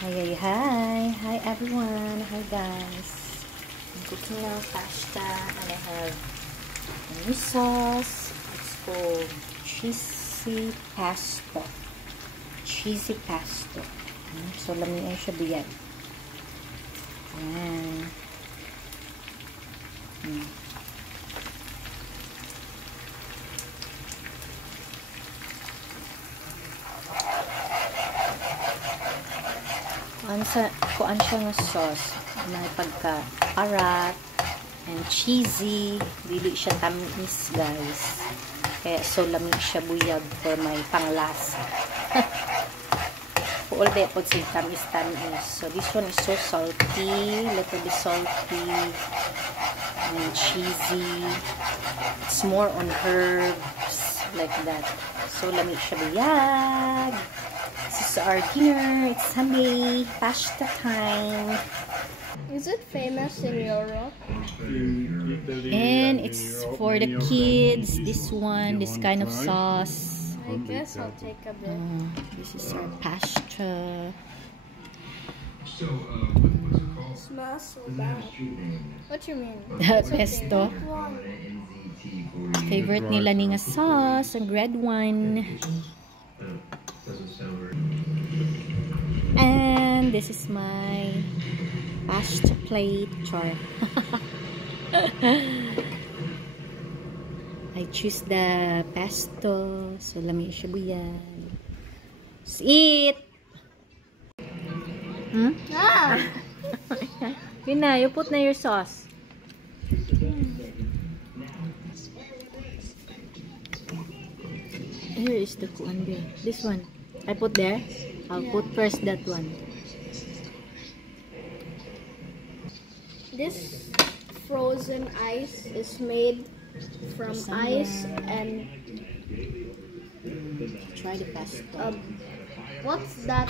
Hi everyone. Hi guys. I'm cooking now pasta and I have a new sauce. It's called cheesy pesto. Cheesy pesto. So lamin siya biyan. Ayan. Kuan siya nga sauce. May pagka-arat and cheesy. Dili siya tamis, guys. Kaya so lami siya buyag for my panglasa. All the po si tamis. So this one is so salty, little bit salty and cheesy. It's more on herbs like that. So lami siya buyag. This is our dinner. It's Sunday. Pasta time. Is it famous in Europe? And it's for the kids. This one, this kind of sauce. I guess I'll take a bit. This is our pasta. Smells so bad. What you mean? Pesto. Favorite nila ni nga sauce, ang red one. And this is my pasta plate. Char. I choose the pesto. So, lami siya buyan. Let's eat! Ah! Yun na, you put na your sauce. Here is the kuan there. This one. I put there. I'll put first that one. This frozen ice is made from ice and try the pasta. What's that?